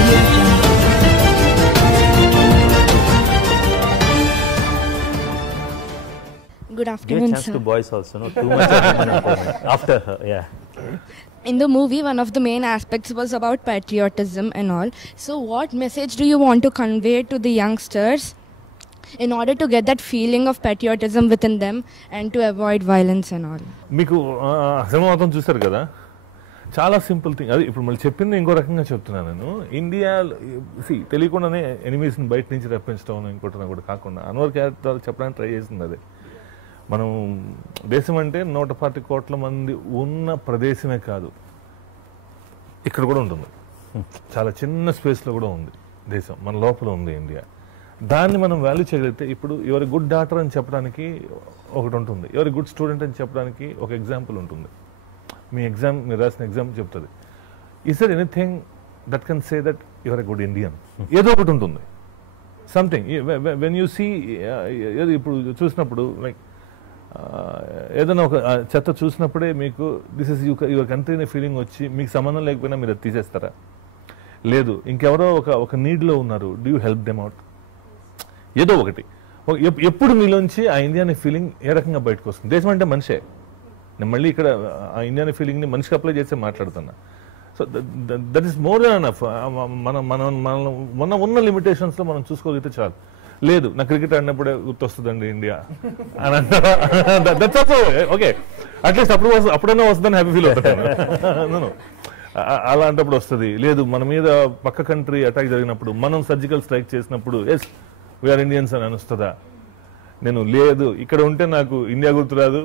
Audio Jungle. Good Give a afternoon, chance sir. to boys also, no? Too much of women empowerment. After her, yeah. In the movie, one of the main aspects was about patriotism and all. So, what message do you want to convey to the youngsters in order to get that feeling of patriotism within them and to avoid violence and all? మీకు cinema మొత్తం చూస్తారు కదా, చాలా simple thing అది. ఇప్పుడు మళ్ళీ చెప్పింది ఇంకో రకంగా చెప్తున్నాను నేను. ఇండియా తెలియకుండానే ఎనిమీస్ని బయట నుంచి రప్పించడం ఇంకోటి కూడా కాకుండా అన్వర్ క్యారెక్టర్ చెప్పడానికి ట్రై చేసింది అదే. మనం దేశం అంటే 140 కోట్ల మంది ఉన్న ప్రదేశమే కాదు, ఇక్కడ కూడా ఉంటుంది. చాలా చిన్న స్పేస్లో కూడా ఉంది దేశం, మన లోపల ఉంది ఇండియా. దాన్ని మనం వాల్యూ చేయగలిగితే, ఇప్పుడు ఎవరి గుడ్ డాక్టర్ అని చెప్పడానికి ఒకటి ఉంటుంది, ఎవరి గుడ్ స్టూడెంట్ అని చెప్పడానికి ఒక ఎగ్జాంపుల్ ఉంటుంది. మీరు రాసిన ఎగ్జామ్ చెప్తుంది. Is there anything that can say that your a good Indian? ఏదో ఒకటి ఉంటుంది, సంథింగ్. వెన్ యూ సీ, ఇప్పుడు చూసినప్పుడు లైక్ ఏదైనా ఒక చెత్త చూసినప్పుడే మీకు దిస్ ఇస్ యువర్ కంట్రీ అనే ఫీలింగ్ వచ్చి, మీకు సంబంధం లేకపోయినా మీరు అది తీసేస్తారా? లేదు, ఇంకెవరో ఒక నీడ్లో ఉన్నారు, do you help them out? ఏదో ఒకటి. ఎప్పుడు మీలోంచి ఆ ఇండియా అనే ఫీలింగ్ ఏ రకంగా బయటకు వస్తుంది? దేశం అంటే మనిషే. నేను మళ్ళీ ఇక్కడ ఆ ఇండియా అనే ఫీలింగ్ని మనిషికి అప్లై చేస్తే మాట్లాడుతున్నా. So that is more than enough. మన ఉన్న లిమిటేషన్స్లో మనం చూసుకోగలిగితే చాలు. లేదు, నా క్రికెట్ ఆడినప్పుడే గుర్తొస్తుందండి ఇండియా అని అంటారా? ఓకే, అట్లీస్ట్ అప్పుడైనా వస్తుందని హ్యాపీ ఫీల్ అవుతాను. అలాంటప్పుడు వస్తుంది. లేదు, మన మీద పక్క కంట్రీ అటాక్ జరిగినప్పుడు, మనం సర్జికల్ స్ట్రైక్ చేసినప్పుడు ఎస్ వీఆర్ ఇండియన్స్ అని వస్తుందా? నేను లేదు, ఇక్కడ ఉంటే నాకు ఇండియా గుర్తురాదు,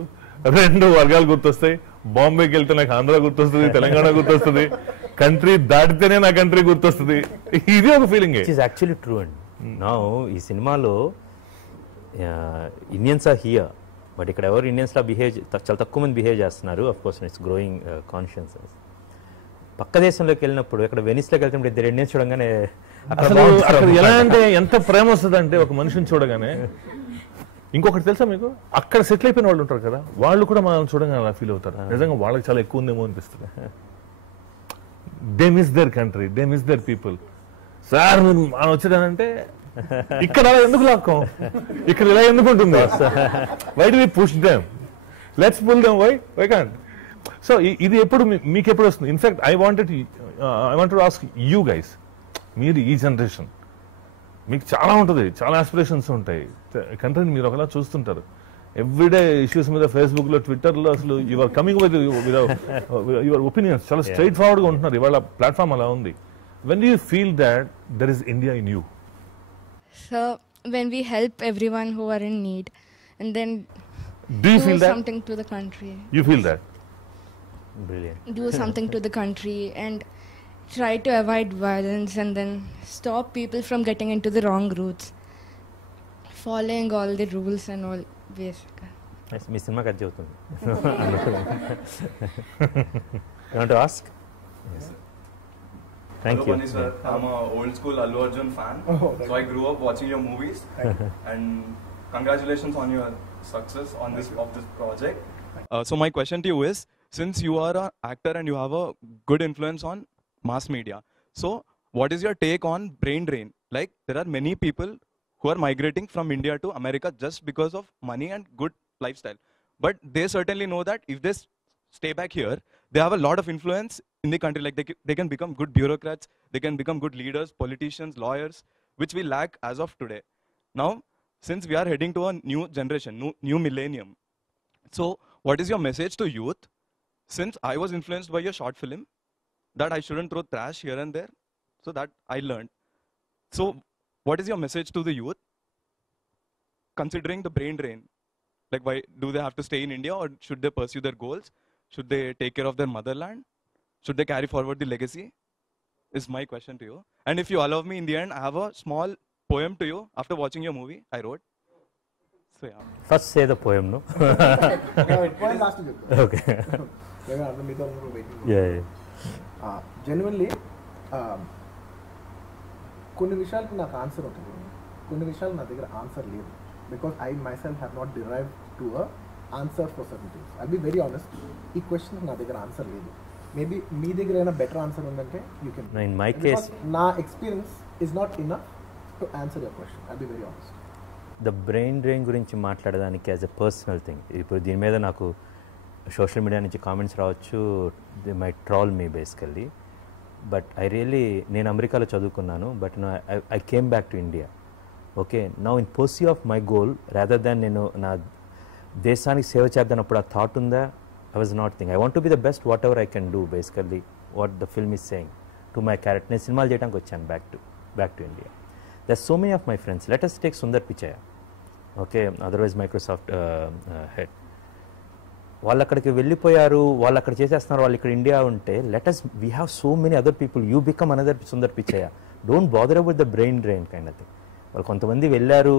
2 వర్గాలు గుర్తొస్తాయి. బాంబేకి వెళ్తే నాకు ఆంధ్ర గుర్తొస్తుంది, తెలంగాణ గుర్తొస్తుంది, కంట్రీ దాటితేనే నా కంట్రీ గుర్తొస్తుంది. ఇది ఒక feeling. It is actually true అండి. నౌ ఈ సినిమాలో ఇండియన్స్ ఆర్ హియర్, బట్ ఇక్కడ ఎవరు ఇండియన్స్లా చాలా తక్కువ మంది బిహేవ్ చేస్తున్నారు. Of course it's growing consciousness. పక్క దేశంలోకి వెళ్ళినప్పుడు, ఇక్కడ వెనిస్లోకి వెళ్తున్నప్పుడు ఇద్దరు ఇండియన్స్ చూడగానే అసలు అక్కడ ఎలా అంటే ఎంత ప్రేమ వస్తుంది అంటే, ఒక మనిషిని చూడగానే. ఇంకొకటి తెలుసా మీకు, అక్కడ సెటిల్ అయిపోయిన వాళ్ళు ఉంటారు కదా, వాళ్ళు కూడా మనల్ని చూడగానే అలా ఫీల్ అవుతారు. నిజంగా వాళ్ళకి చాలా ఎక్కువ ఉందేమో అనిపిస్తుంది. They miss their country, they miss their people. Sir మీరు మనం వచ్చాడంటే ఇక్కడ అలా ఎందుకు లాక్కం, ఇక్కడ ఇలా ఎందుకు ఉంటుంది? Why do we push them? Let's pull them. Why can't? So ఇది ఎప్పుడు మీకు ఎప్పుడు వస్తుంది? In fact I want to ask you guys, మీరు ఈ జనరేషన్, మీకు చాలా ఉంటుంది, చాలా ఆస్పిరేషన్స్ ఉంటాయి. కంట్రీని మీరు ఒకలా చూస్తుంటారు. ఎవ్రీడే ఇష్యూస్ మీద ఫేస్బుక్లో, ట్విట్టర్లో అసలు your coming with your opinions చాలా స్ట్రైట్ ఫార్వర్డ్గా ఉంటున్నారు. ఇవాళ ప్లాట్ఫామ్ అలా ఉంది. When do you feel that there is India in you? So, when we help everyone who are in need and then Do you feel that? something to the country. You feel that? Brilliant. Do something to the country and try to avoid violence and then stop people from getting into the wrong routes. Following all the rules and all basically. Yes, me cinema cut అవుతుంది. You want to ask? Yes. Thank Hello, you. Pani sir. I'm a old school Allu Arjun fan. So I grew up watching your movies. And congratulations on your success on this project. So my question to you is, since you are an actor and you have a good influence on mass media, so what is your take on brain drain? Like, there are many people who are migrating from India to America just because of money and good lifestyle. But they certainly know that if they stay back here, they have a lot of influence in the country. Like they can become good bureaucrats, they can become good leaders, politicians, lawyers, which we lack as of today. Now, since we are heading to a new generation, new millennium, so what is your message to youth? Since I was influenced by your short film, that I shouldn't throw trash here and there, so that I learned. So, what is your message to the youth, considering the brain drain? Like, why do they have to stay in India, or should they pursue their goals? Should they take care of their motherland? Should they carry forward the legacy? Is my question to you. And if you allow me, in the end, I have a small poem to you after watching your movie I wrote. So yeah. First say the poem, no? Point last to Okay. Yeah. Genuinely, కొన్ని విషయాలకు నాకు answer ఉంటుంది, కొన్ని విషయాలు నా దగ్గర answer లేదు. Because I myself have not derive to a answer for certain things. I be very honest, ఈ క్వశ్చన్ నా దగ్గర ఆన్సర్ లేదు. మేబీ మీ దగ్గర ఏమైనా బెటర్ ఆన్సర్ ఉందంటే you can. In my case నా experience is not enough to answer your question. I be very honest. The brain drain గురించి మాట్లాడడానికి యాజ్ ఎ పర్సనల్ థింగ్, ఇప్పుడు దీని మీద నాకు సోషల్ మీడియా నుంచి కామెంట్స్ రావచ్చు, they may troll me basically. But I really, నేను అమెరికాలో చదువుకున్నాను, but I came back to India. Okay, now in pursuit of my goal rather than నేను నా దేశానికి సేవ చేద్దానప్పుడు ఆ థాట్ ఉందా? I was not thinking. I want to be the best whatever I can do, basically what the film is saying to my character. నేను సినిమాలు చేయడానికి వచ్చాను back to India. There's so many of my friends. Let us take Sundar Pichai, okay, otherwise Microsoft head. వాళ్ళు అక్కడికి వెళ్ళిపోయారు, వాళ్ళు అక్కడ చేసేస్తున్నారు, వాళ్ళు ఇక్కడ ఇండియా ఉంటే we have so many other people. You become another Sundar Pichai. Don't bother about the brain drain kind of thing. వాళ్ళు కొంతమంది వెళ్ళారు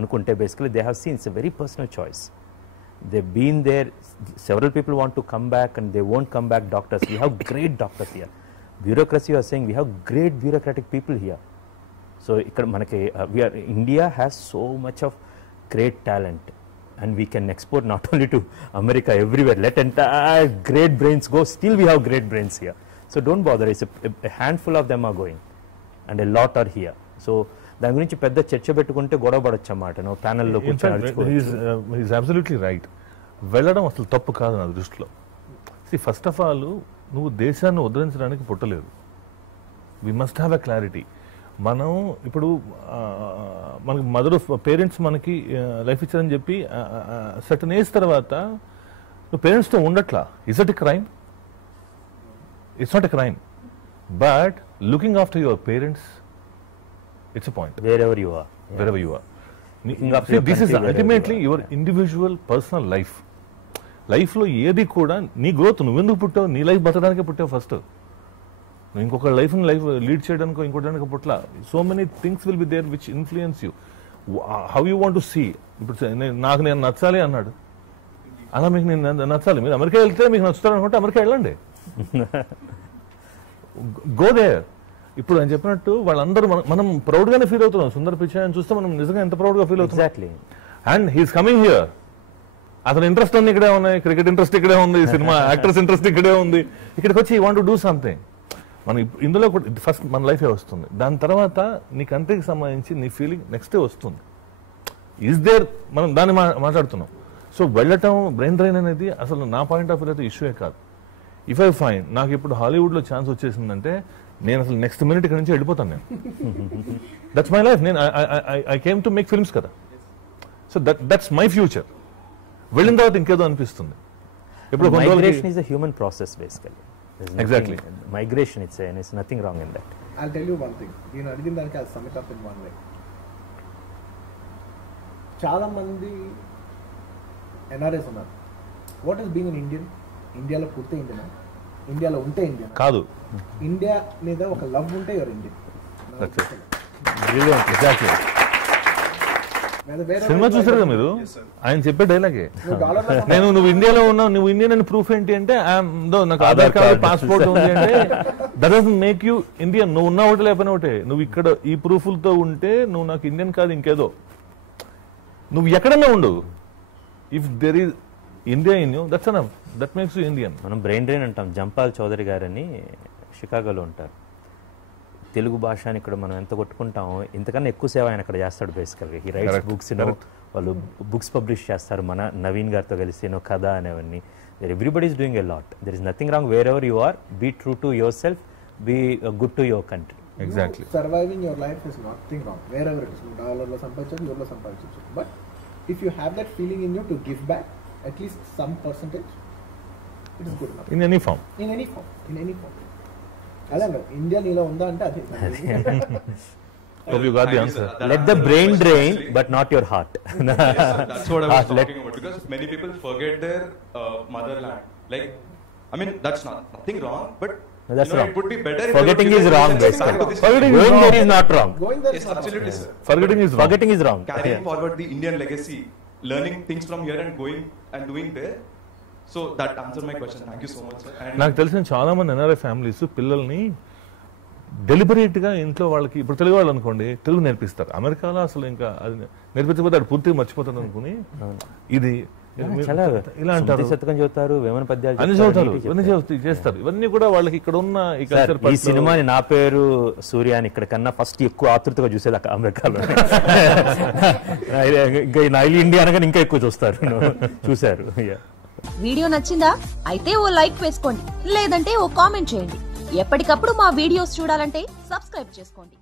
అనుకుంటే basically they have seen, it's a very personal choice. They've been there. Several people want to come back and they won't come back. Doctors, we have great doctors here. Bureaucracy, you are saying, we have great bureaucratic people here. So India has so much of great talent, and we can export not only to America, everywhere. Let entire great brains go. Still we have great brains here. So don't bother. It's a handful of them are going and a lot are here. So దాని గురించి పెద్ద చర్చ పెట్టుకుంటే గొడవ పడొచ్చు అన్నమాట. ప్యానల్లో is absolutely right. వెళ్ళడం అసలు తప్పు కాదు నా దృష్టిలో. ఫస్ట్ ఆఫ్ ఆల్, నువ్వు దేశాన్ని ఉద్ధరించడానికి పుట్టలేదు. We must have a clarity. మనం ఇప్పుడు మనకి పేరెంట్స్ మనకి లైఫ్ ఇచ్చారని చెప్పి సర్టన్ ఏజ్ తర్వాత నువ్వు పేరెంట్స్తో ఉండట్లా. Is it a crime? It's not a crime. But looking after your parents, it's a point. Wherever you are. See, this is ultimately your individual personal life. Life లో ఏది కూడా నీ గ్రోత్, నువ్వెందుకు పుట్టావు? నీ లైఫ్ బతకడానికే పుట్టావు ఫస్ట్. నువ్వు ఇంకొక లైఫ్ లీడ్ చేయడానికో ఇంకోటానికో పుట్ల. So many things will be there which influence you. How you want to see. ఇప్పుడు నాకు నేను నచ్చాలి అన్నాడు, అలా మీకు నేను నచ్చాలి. మీరు అమెరికా వెళ్తే మీకు నచ్చుతారనుకుంటే అమెరికా వెళ్ళండి. Go there. ఇప్పుడు ఆయన చెప్పినట్టు వాళ్ళందరూ మనం ప్రౌడ్గానే ఫీల్ అవుతున్నాం. సుందర్ పిచాయ్ అని చూస్తే మనం నిజంగా ఎంత ప్రౌడ్గా ఫీల్ అవుతున్నాం. Exactly. And he's coming here. అతని ఇంట్రెస్ట్ అన్ని ఇక్కడే ఉన్నాయి, క్రికెట్ ఇంట్రెస్ట్ ఇక్కడే ఉంది, సినిమా యాక్టర్స్ ఇంట్రెస్ట్ ఇక్కడే ఉంది. ఇక్కడికి వచ్చి you want to do something. మన ఇందులో ఫస్ట్ మన లైఫే వస్తుంది. దాని తర్వాత నీ కంట్రీకి సంబంధించి నీ ఫీలింగ్ నెక్స్టే వస్తుంది. ఈజ్ దేర్, మనం దాన్ని మాట్లాడుతున్నాం. సో వెళ్ళటం, బ్రెయిన్ డ్రైన్ అనేది అసలు నా పాయింట్ ఆఫ్ వ్యూ అయితే ఇష్యూయే కాదు. ఇఫ్ ఐ ఫైన్ నాకు ఇప్పుడు హాలీవుడ్లో ఛాన్స్ వచ్చేసిందంటే నేను అసలు నెక్స్ట్ మినిట్ ఇక్కడ నుంచి వెళ్ళిపోతాను. నేను దట్స్ మై లైఫ్. నేను I came to make films కదా. So that's my future. వెళ్ళిన తర్వాత ఇంకేదో అనిపిస్తుంది. ఇప్పుడు migration is a human process basically. Exactly. Migration it's nothing wrong in that. I'll tell you one thing. నేను అడిగిన దానికి అది sum it up in one way. చాలా మంది ఎన్ఆర్ఎస్ ఉన్నారు. What is being an Indian? ఇండియాలో పుట్టే ఇండియనా? ఇండియాలో ఉంటే ఇండియన్ కాదు. ఇండియా మీద ఒక లవ్ ఉంటే యువర్ ఇండియన్. సినిమా చూసారు కదా మీరు? ఆయన చెప్పే డైలాగే, నువ్వు ఇండియాలో ఉన్నావు, నువ్వు ఇండియన్ అని ప్రూఫ్ ఏంటి అంటే నాకు ఆధార్ కార్డు, పాస్పోర్ట్ ఉంది అంటే that doesn't make you Indian. నువ్వు ఉన్నా ఒకటి లేకపోయినా ఒకటే. నువ్వు ఇక్కడ ఈ ప్రూఫ్లతో ఉంటే నువ్వు నాకు ఇండియన్ కాదు ఇంకేదో. నువ్వు ఎక్కడన్నా ఉండు, if there is India in you, that's enough. That makes you Indian. మనం బ్రెయిన్ డ్రైన్ అంటాం. జంపాల్ చౌదరి గారని షికాగోలో ఉంటారు. తెలుగు భాషని ఇక్కడ మనం ఎంత కొట్టుకుంటామో ఇంతకన్నా ఎక్కువ సేవ ఆయన అక్కడ చేస్తాడు బేసికల్గా. He writes books. వాళ్ళు బుక్స్ పబ్లిష్ చేస్తారు మన నవీన్ గారితో కలిసి కథ అనేవన్నీ. Everybody is doing a lot. There is nothing wrong wherever you are. Be true to yourself, be good to your country. Exactly. Surviving your life is nothing wrong wherever it is. డాలర్లో సంపాదించచ్చు, యూరోలో సంపాదించచ్చు. But if you have that feeling in you to give back at least some percentage, it is good enough. In any form. అలాగే India నీలో ఉందా అంటే అదే. Hope you got the answer. Let the brain drain, but not your heart. That's what I was talking about. Because many people forget their motherland. Like, I mean, that's nothing wrong, but that's wrong. it would be better. Forgetting is wrong, basically. Forgetting is not wrong. Going there Yes, absolutely, sir. Forgetting is wrong. Carrying forward the Indian legacy, learning things from here and going and doing there. So that answered my question. Thank you so much, sir. నాకు తెలిసిన చాలా మంది NRI families పిల్లల్ని డెలిబరేట్గా ఇంట్లో వాళ్ళకి, ఇప్పుడు తెలుగు వాళ్ళు అనుకోండి, తెలుగు నేర్పిస్తారు. అమెరికాలో అసలు ఇంకా అది నేర్పించకపోతే అది పూర్తిగా మర్చిపోతాడు అనుకుని ఇది చాలా ఇలా అంటారు, శతకం చదువుతారు, వేమన పద్యాలు అన్ని చదువుతారు, ఇవన్నీ చేస్తారు. ఇవన్నీ కూడా వాళ్ళకి ఇక్కడ ఉన్న ఈ సినిమాని నా పేరు సూర్య అని ఇక్కడ కన్నా ఫస్ట్ ఎక్కువ ఆతృతగా చూసేది అమెరికాలో. ఇంకా నైల్ ఇండియా అనగా ఇంకా ఎక్కువ చూశారు. వీడియో నచ్చిందా? అయితే ఓ లైక్ వేసుకోండి, లేదంటే ఓ కామెంట్ చేయండి. ఎప్పటికప్పుడు మా వీడియోస్ చూడాలంటే సబ్స్క్రైబ్ చేసుకోండి.